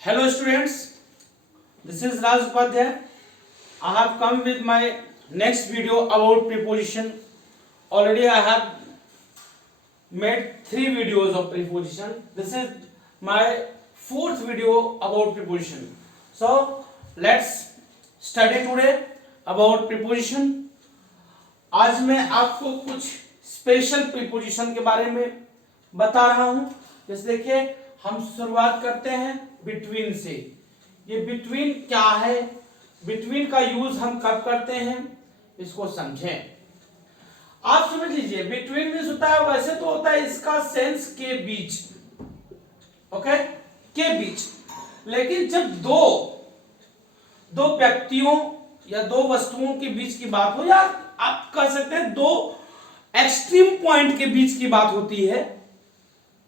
Hello students, this is Raj Upadhyay. I have come with my next video about preposition. Already I have made 3 videos of preposition. This is my 4th video about preposition. So let's study today about preposition. आज मैं आपको कुछ special preposition के बारे में बता रहा हूं. जैसे देखिए हम शुरुआत करते हैं बिटवीन से. ये बिटवीन क्या है, बिटवीन का यूज हम कब करते हैं इसको समझें. आप समझ लीजिए बिटवीन मींस होता है, वैसे तो होता है इसका सेंस के बीच, ओके, के बीच. लेकिन जब दो व्यक्तियों या दो वस्तुओं के बीच की बात हो, या आप कह सकते हैं दो एक्सट्रीम पॉइंट के बीच की बात होती है,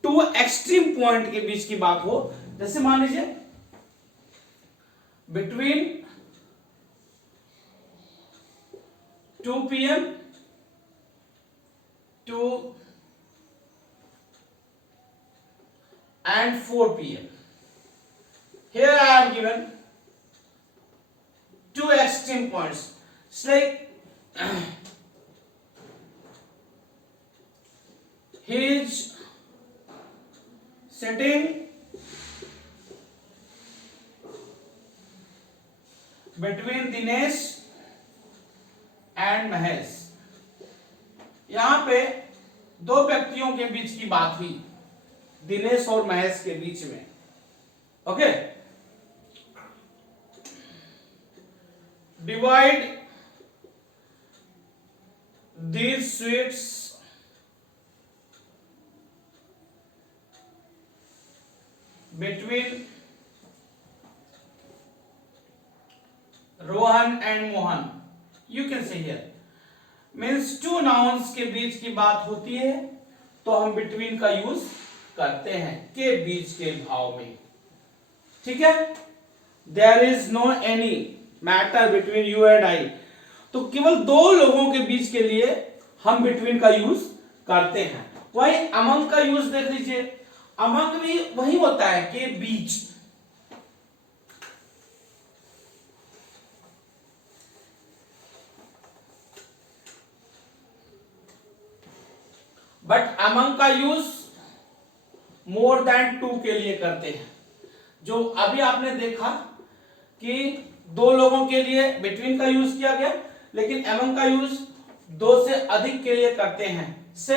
टू एक्सट्रीम पॉइंट के बीच की बात हो, जैसे मान लीजिए between 2 PM to and 4 PM. Here I have given two extreme points. It's like he is sitting between Dinesh and Mahesh. यहां पे दो व्यक्तियों के बीच की बात हुई, दिनेश और महेश के बीच में. Okay, divide these sweets between Rohan and Mohan. You can say here means two nouns के बीच की बात होती है तो हम between का यूज करते हैं के बीच के भाव में. ठीक है, there is no any matter between you and I. तो केवल दो लोगों के बीच के लिए हम बिटवीन का यूज करते हैं. वही अमंग का यूज देख लीजिए, अमंग भी वही होता है के बीच. बट अमंग का यूज मोर देन 2 के लिए करते हैं. जो अभी आपने देखा कि दो लोगों के लिए बिटवीन का यूज किया गया, लेकिन एमंग का यूज 2 से अधिक के लिए करते हैं. से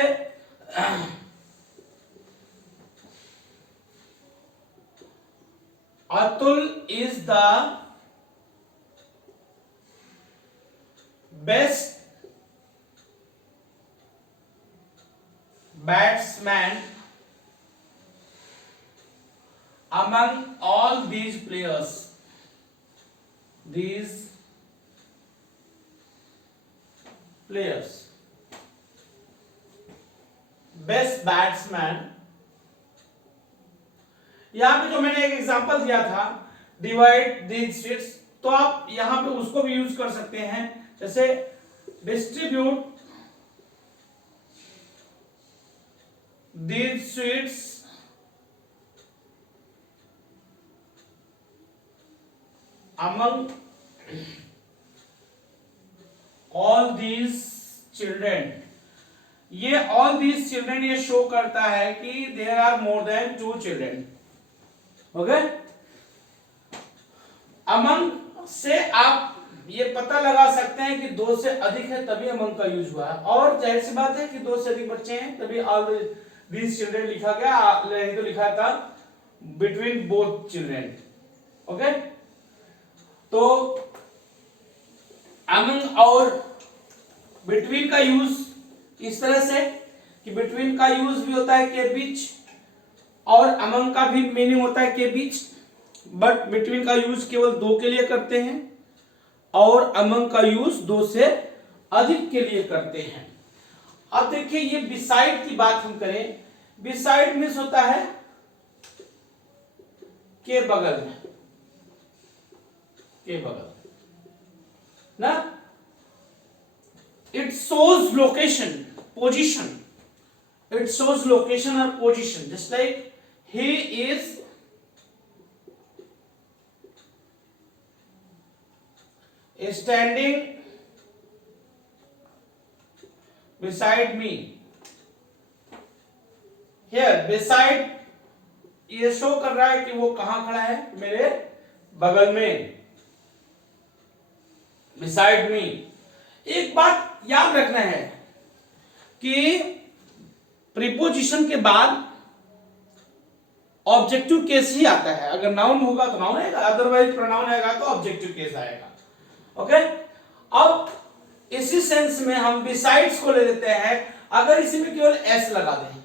Atul is the best batsman among all these players. Best batsman. यहां पे जो मैंने एक एग्जांपल दिया था डिवाइड दीज स्वीट्स, तो आप यहां पे उसको भी यूज कर सकते हैं. जैसे distribute these sweets among all these children. ये all these children ये शो करता है कि there are more than 2 children. Okay, among से आप ये पता लगा सकते हैं कि 2 से अधिक है तभी among का यूज हुआ है. और जाहिर सी बात है कि 2 से अधिक बच्चे हैं तभी all these children लिखा गया, नहीं तो लिखा था between both children. ओके, तो among और between का यूज इस तरह से कि between का यूज भी होता है के बीच, और among का भी मीनिंग होता है के बीच, बट between का यूज केवल 2 के लिए करते हैं और among का यूज 2 से अधिक के लिए करते हैं. अब देखिए ये बिसाइड की बात हम करें. बिसाइड मीन्स होता है के बगल में, के बगल ना. It shows location, position. It shows location or position, just like he is standing beside me. Here beside ये शो कर रहा है कि वो कहां खड़ा है, मेरे बगल में, बिसाइड मी। एक बात याद रखना है कि प्रीपोजिशन के बाद ऑब्जेक्टिव केस ही आता है। अगर नाउन होगा तो नाउन आएगा, अदरवाइज प्रोनाउन आएगा तो ऑब्जेक्टिव केस आएगा। ओके, अब इसी सेंस में हम बिसाइड्स को ले लेते हैं। अगर इसी में केवल एस लगा दें,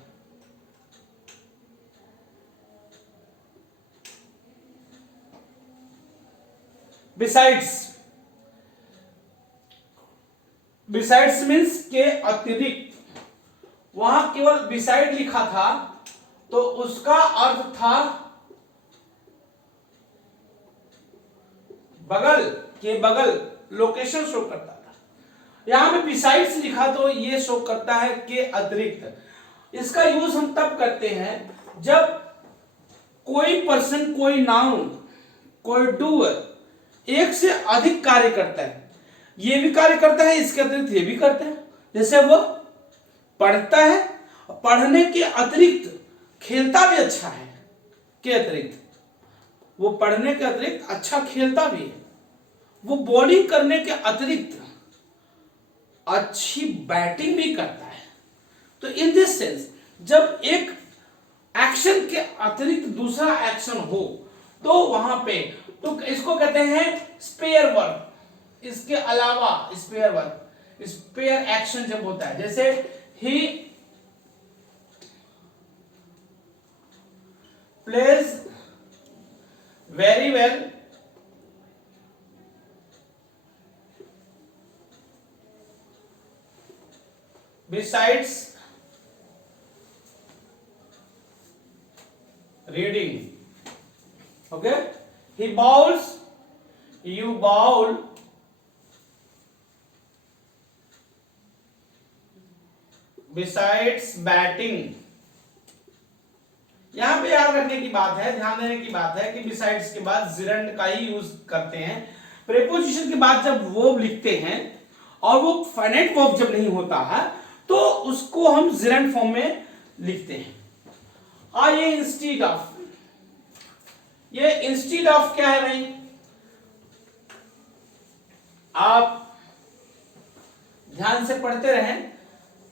बिसाइड्स, बिसाइड्स मीन्स के अतिरिक्त, वहां केवल बिसाइड लिखा था तो उसका अर्थ था बगल, के बगल, लोकेशन शो करता था। यहां पे बिसाइड्स लिखा तो ये शो करता है के अतिरिक्त। इसका यूज हम तब करते हैं जब कोई पर्सन, कोई नाउन, कोई डूअर एक से अधिक कार्य करता है। ये भी कार्य करता है, इसके अतिरिक्त ये भी करता है। जैसे वो पढ़ता है, पढ़ने के अतिरिक्त खेलता भी अच्छा है, के अतिरिक्त वो पढ़ने के अतिरिक्त अच्छा खेलता भी है। वो बॉलिंग करने के अतिरिक्त अच्छी बैटिंग भी करता है। तो इन दिस सेंस जब एक एक्शन के अतिरिक्त दूसरा एक्शन हो तो वहां पे तो इसको कहते हैं स्पेयर वर्ब। इसके अलावा स्पेयर वर्ब, स्पेयर एक्शन जब होता है, जैसे he plays very well, besides reading. Okay, he bowls, you bowl, besides batting। यहां पे याद रखने की बात है, ध्यान देने की बात है कि बिसाइड्स के बाद जिरंड का ही यूज करते हैं। प्रीपोजिशन के बाद जब वर्ब लिखते हैं और वो फाइनाइट वर्ब जब नहीं होता है तो उसको हम जिरंड फॉर्म में लिखते हैं। आइए इंस्टीड ऑफ, ये इंस्टीड ऑफ क्या है भाई, आप ध्यान से पढ़ते रहें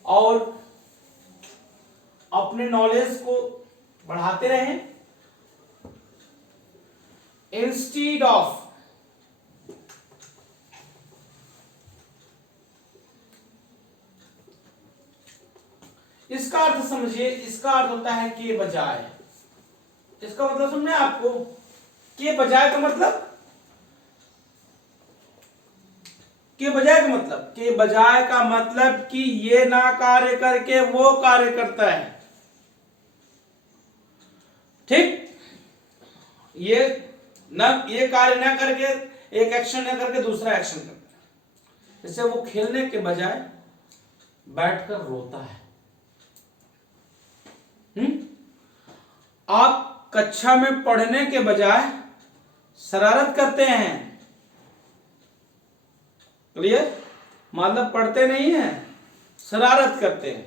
और अपने नॉलेज को बढ़ाते रहें। इंस्टीड ऑफ, इसका अर्थ समझिए, इसका अर्थ होता है के बजाय। इसका मतलब समझे आपको, के बजाय का मतलब, के बजाय का मतलब, के बजाय का मतलब कि ये ना कार्य करके वो कार्य करता है। ठीक, ये कार्य ना करके, एक एक्शन ना करके दूसरा एक्शन करता है। जैसे वो खेलने के बजाय बैठकर रोता है। आप कक्षा में पढ़ने के बजाय शरारत करते हैं। क्लियर, मतलब पढ़ते नहीं हैं, शरारत करते हैं।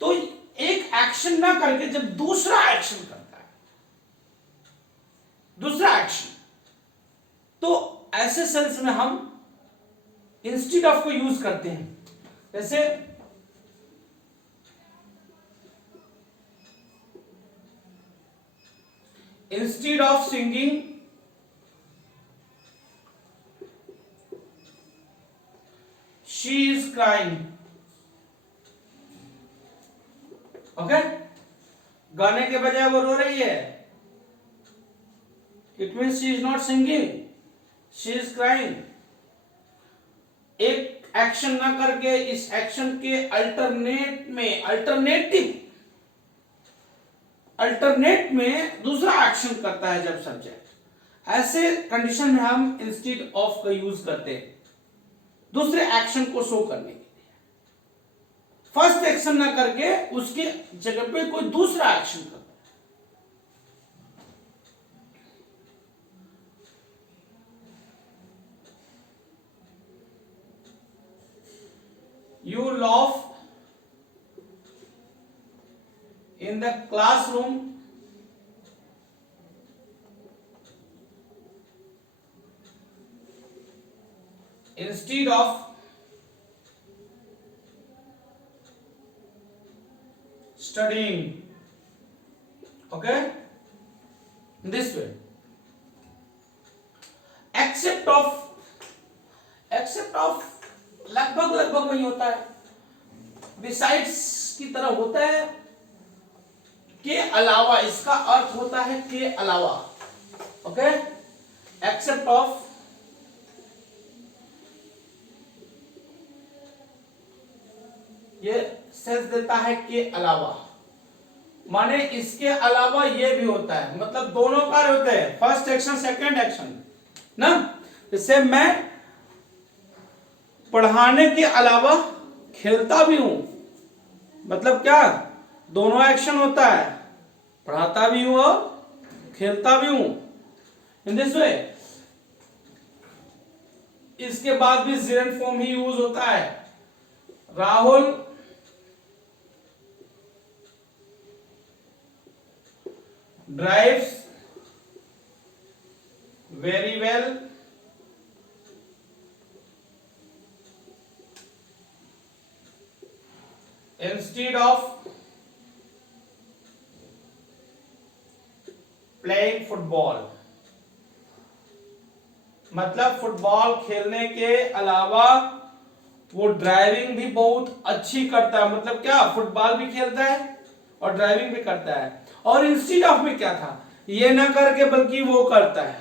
तो एक एक्शन ना करके जब दूसरा एक्शन करता है, दूसरा एक्शन, तो ऐसे सेंस में हम इंस्टीड ऑफ को यूज करते हैं। जैसे instead of singing she is crying। Okay, गाने के बजाय वो रो रही है, it means she is not singing, she is crying. एक एक्शन ना करके इस एक्शन के अल्टरनेट में दूसरा एक्शन करता है जब सब्जेक्ट। ऐसे कंडीशन में हम इंस्टीड ऑफ का यूज करते हैं दूसरे एक्शन को शो करने के लिए। फर्स्ट एक्शन ना करके उसके जगह पे कोई दूसरा एक्शन करता है। The classroom instead of studying. Okay, this way. Except of लगभग वही होता है, besides की तरह होता है, के अलावा, इसका अर्थ होता है के अलावा. ओके, एक्सेप्ट ऑफ ये सेंस देता है के अलावा, माने इसके अलावा ये भी होता है, मतलब दोनों कार्य होते हैं, फर्स्ट एक्शन सेकंड एक्शन ना. जैसे मैं पढ़ाने के अलावा खेलता भी हूं, मतलब क्या, दोनों एक्शन होता है, पढ़ाता भी हूं और खेलता भी हूं. इन दिस वे. इसके बाद भी जेरंड फॉर्म ही यूज होता है. Rahul drives very well instead of playing football. मतलब फुटबॉल खेलने के अलावा वो ड्राइविंग भी बहुत अच्छी करता है, मतलब क्या, फुटबॉल भी खेलता है और ड्राइविंग भी करता है. और इंस्टीड ऑफ में क्या था, ये ना करके बल्कि वो करता है,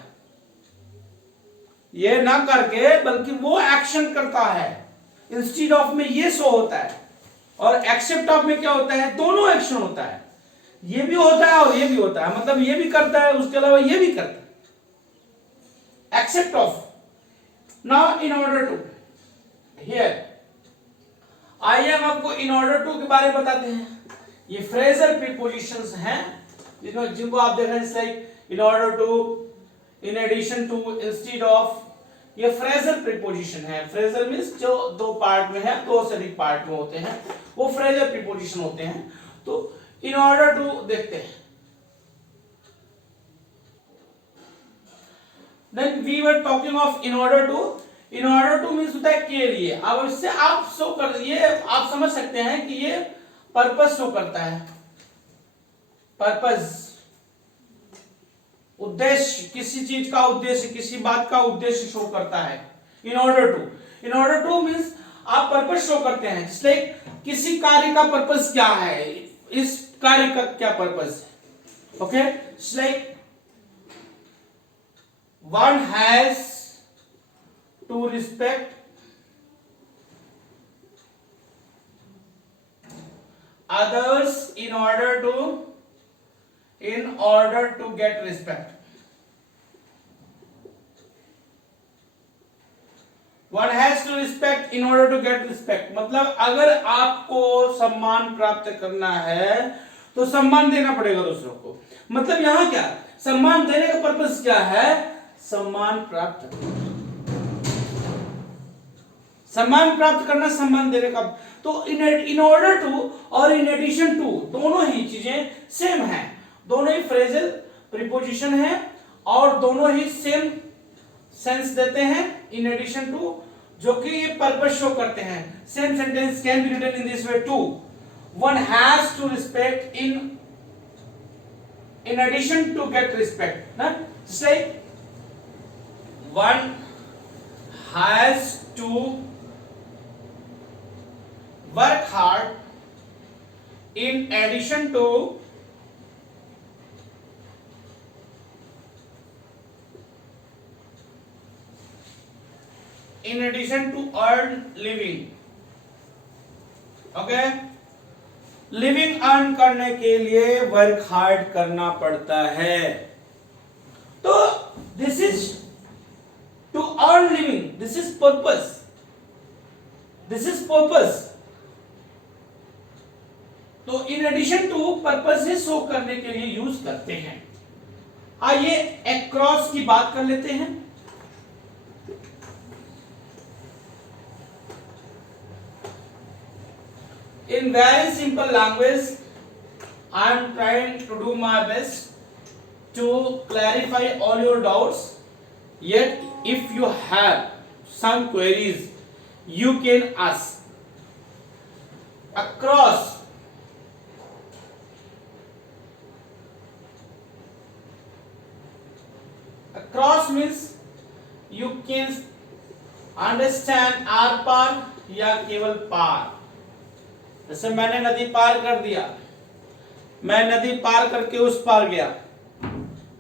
ये ना करके बल्कि वो एक्शन करता है. इंस्टीड ऑफ में ये शो होता है, और एक्सेप्ट ऑफ में क्या होता है, दोनों एक्शन होता है, ये भी होता है और ये भी होता है, मतलब ये भी करता है उसके अलावा ये भी करता है. Except of. Now in order to, here आइए हम आपको इन ऑर्डर टू के बारे में बताते हैं. ये फ्रेजल प्रीपोजिशंस हैं जिनको आप देख रहे हैं, like in order to, in addition to, instead of. ये फ्रेजल प्रीपोजिशन है. फ्रेजल मींस जो दो पार्ट में है, दो से अधिक पार्ट में होते हैं, वो फ्रेजल प्रीपोजिशन होते हैं. तो इन ऑर्डर टू देखते हैं. Then we were talking of in order to. In order to means होता है के लिए. अब इससे आप शो कर, ये आप समझ सकते हैं कि ये पर्पस शो करता है. पर्पस, उद्देश्य, किसी चीज का उद्देश्य, किसी बात का उद्देश्य शो करता है. In order to. In order to means आप पर्पस शो करते हैं. इसलिए किसी कार्य का पर्पस क्या है, इस कार्य का क्या पर्पस है. Okay, like one has to respect others in order to get respect. One has to respect in order to get respect. मतलब अगर आपको सम्मान प्राप्त करना है तो सम्मान देना पड़ेगा दूसरों को. मतलब यहां क्या, सम्मान देने का पर्पस क्या है, सम्मान प्राप्त करना, सम्मान प्राप्त करना, सम्मान देने का. तो इन ऑर्डर टू और इन एडिशन टू दोनों ही चीजें सेम हैं, दोनों ही फ्रेजल प्रीपोजिशन है और दोनों ही सेम सेंस देते हैं. इन एडिशन टू, जो कि ये पर्पस शो करते हैं. Same sentence can be written in this way too. One has to respect in addition to get respect ना. Just like one has to work hard in addition to earn living. Okay, living earn करने के लिए work hard करना पड़ता है. तो this is to earn living, this is purpose, this is purpose. तो in addition to purpose से show करने के लिए यूज करते हैं. आइए अक्रॉस की बात कर लेते हैं. In very simple language, I am trying to do my best to clarify all your doubts. Yet, if you have some queries, you can ask across means you can understand आर पार या केवल पार। जैसे मैंने नदी पार कर दिया, मैं नदी पार करके उस पार गया,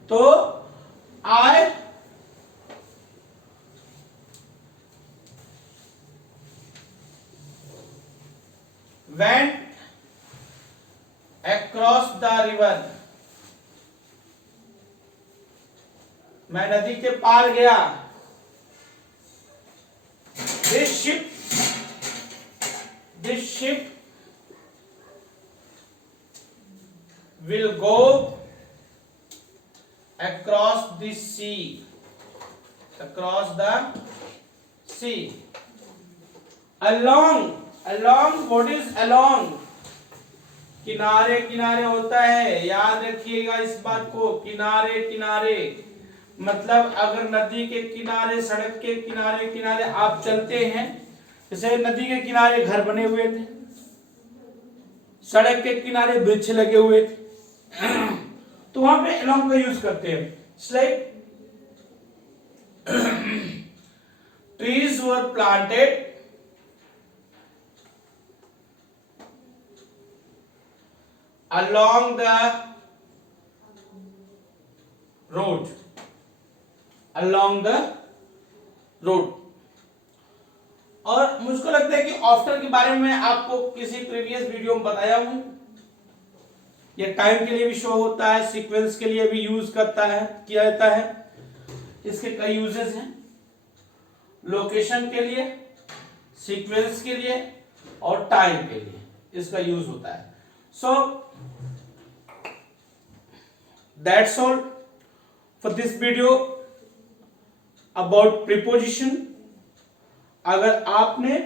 तो I went across the river, मैं नदी के पार गया। This ship will go across the sea. Across the sea. Along. What is along? किनारे किनारे होता है, याद रखिएगा इस बात को। किनारे किनारे मतलब अगर नदी के किनारे, सड़क के किनारे किनारे आप चलते हैं, जैसे नदी के किनारे घर बने हुए थे, सड़क के किनारे वृक्ष लगे हुए थे, तो वहां पे along का यूज करते हैं। Like trees were planted along the road. Along the road. और मुझको लगता है कि आफ्टर के बारे में आपको किसी प्रीवियस वीडियो में बताया हूं। ये टाइम के लिए भी शो होता है, सीक्वेंस के लिए भी यूज किया जाता है। इसके कई यूजेस हैं, लोकेशन के लिए, सीक्वेंस के लिए और टाइम के लिए इसका यूज होता है। So that's all for this video about preposition. अगर आपने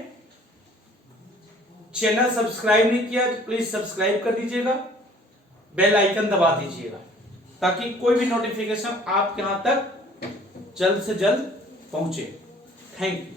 चैनल सब्सक्राइब नहीं किया तो प्लीज सब्सक्राइब कर दीजिएगा, बेल आइकन दबा दीजिएगा, ताकि कोई भी नोटिफिकेशन आपके यहां तक जल्द से जल्द पहुंचे। Thank you.